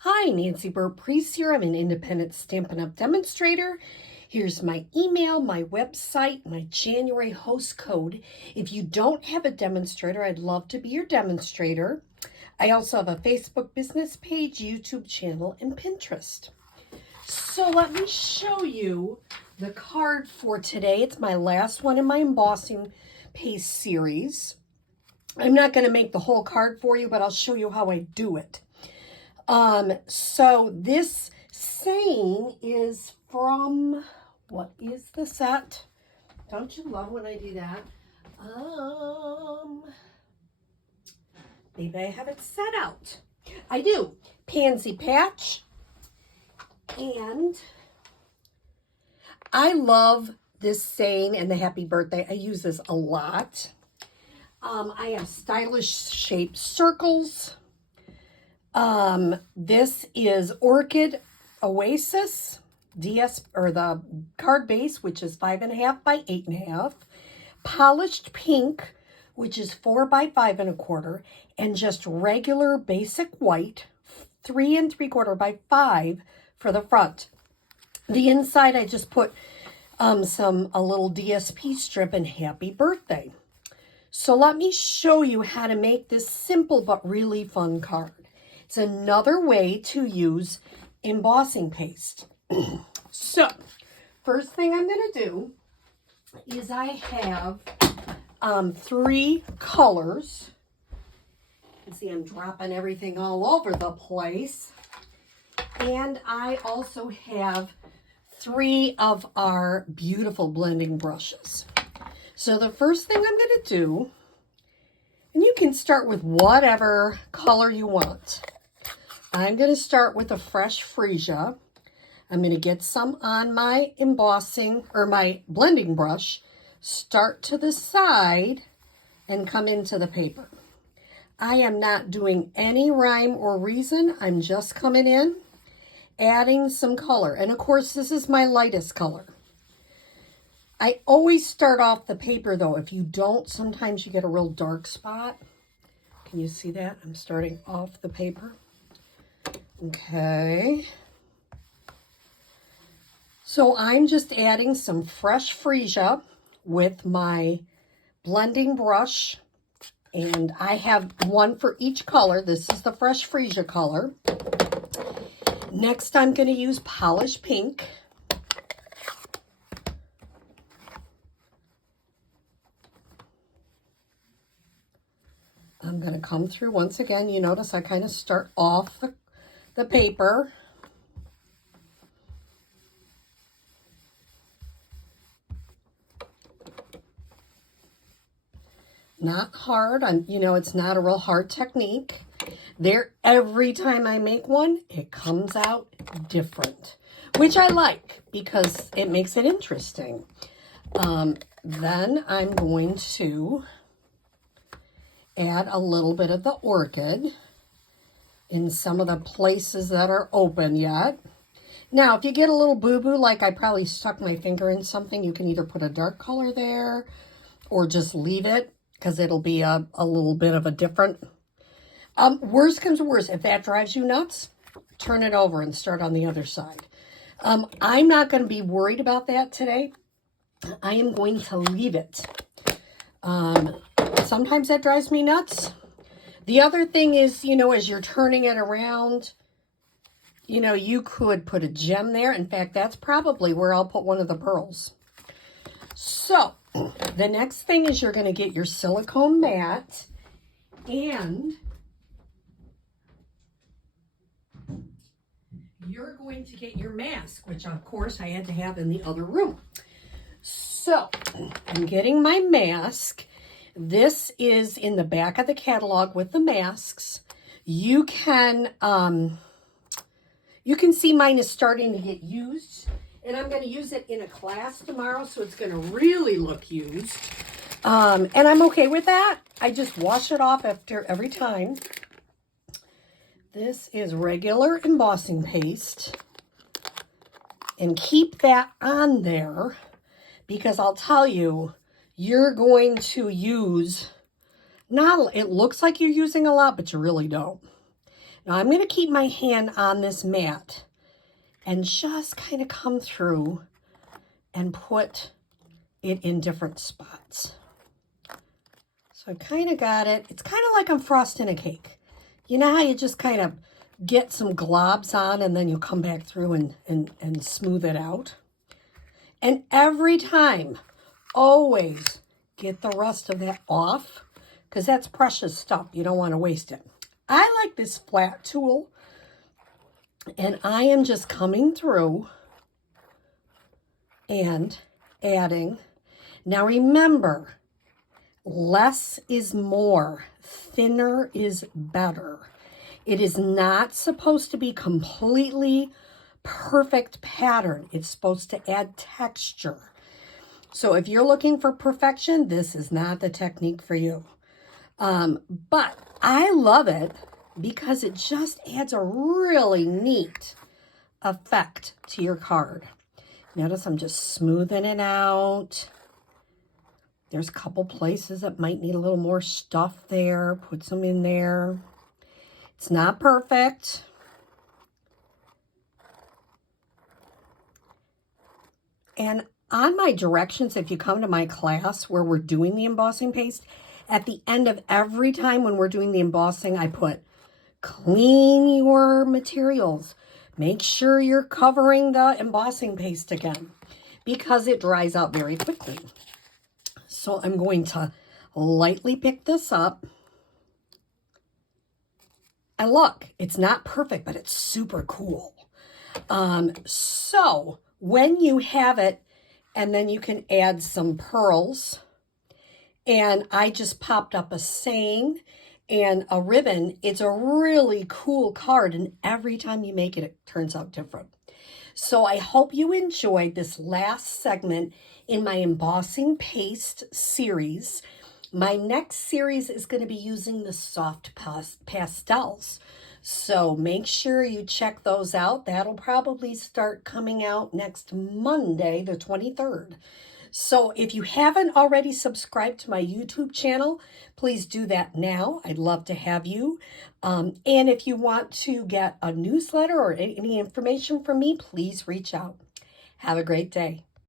Hi, Nancy Burt-Preece here. I'm an independent Stampin' Up! Demonstrator. Here's my email, my website, my January host code. If you don't have a demonstrator, I'd love to be your demonstrator. I also have a Facebook business page, YouTube channel, and Pinterest. So let me show you the card for today. It's my last one in my embossing paste series. I'm not going to make the whole card for you, but I'll show you how I do it. So this saying is from, what is the set? Don't you love when I do that? Maybe I have it set out. I do. Pansy Patch. And I love this saying and the happy birthday. I use this a lot. I have stylish shaped circles. This is Orchid Oasis DS, or the card base, which is 5.5 by 8.5. Polished Pink, which is 4 by 5 1/4, and just regular basic white, 3 3/4 by 5 for the front. The inside, I just put a little DSP strip and happy birthday. So let me show you how to make this simple but really fun card. It's another way to use embossing paste. So, first thing I'm going to do is I have 3 colors. You can see I'm dropping everything all over the place. And I also have 3 of our beautiful blending brushes. So the first thing I'm going to do, and you can start with whatever color you want. I'm going to start with a fresh freesia. I'm going to get some on my embossing or my blending brush, start to the side, and come into the paper. I am not doing any rhyme or reason. I'm just coming in, adding some color. And of course, this is my lightest color. I always start off the paper though. If you don't, sometimes you get a real dark spot. Can you see that? I'm starting off the paper. Okay. So I'm just adding some fresh freesia with my blending brush. And I have one for each color. This is the fresh freesia color. Next, I'm going to use Polished Pink. I'm going to come through once again. You notice I kind of start off the paper. Not hard. It's not a real hard technique. Every time I make one, it comes out different, which I like because it makes it interesting. Then I'm going to add a little bit of the orchid in some of the places that are open yet. Now, if you get a little boo-boo, like I probably stuck my finger in something, you can either put a dark color there or just leave it because it'll be a little bit of a different. Worst comes to worst, if that drives you nuts, turn it over and start on the other side. I'm not going to be worried about that today. I am going to leave it. Sometimes that drives me nuts. The other thing is, as you're turning it around, you could put a gem there. In fact, that's probably where I'll put one of the pearls. So, the next thing is you're going to get your silicone mat and you're going to get your mask, which of course I had to have in the other room. So, I'm getting my mask. This is in the back of the catalog with the masks. You can see mine is starting to get used, and I'm going to use it in a class tomorrow, so it's going to really look used. And I'm okay with that. I just wash it off after every time. This is regular embossing paste, and keep that on there because I'll tell you, you're going to use, it looks like you're using a lot, but you really don't. Now I'm going to keep my hand on this mat and just kind of come through and put it in different spots. So I kind of got it. It's kind of like I'm frosting a cake. You know how you just kind of get some globs on and then you come back through and smooth it out? And every time, always get the rest of that off, because that's precious stuff. You don't want to waste it. I like this flat tool, and I am just coming through and adding. Now remember, less is more. Thinner is better. It is not supposed to be completely perfect pattern. It's supposed to add texture. So if you're looking for perfection, this is not the technique for you. But I love it because it just adds a really neat effect to your card. Notice I'm just smoothing it out. There's a couple places that might need a little more stuff there. Put some in there. It's not perfect. And on my directions, if you come to my class where we're doing the embossing paste, at the end of every time when we're doing the embossing, I put clean your materials. Make sure you're covering the embossing paste again because it dries out very quickly. So I'm going to lightly pick this up. And look, it's not perfect, but it's super cool. So when you have it, and then you can add some pearls. And I just popped up a saying and a ribbon. It's a really cool card, and every time you make it, it turns out different. So I hope you enjoyed this last segment in my embossing paste series. My next series is going to be using the soft pastels. So make sure you check those out. That'll probably start coming out next Monday, the 23rd. So if you haven't already subscribed to my YouTube channel, please do that now. I'd love to have you. And if you want to get a newsletter or any information from me, please reach out. Have a great day.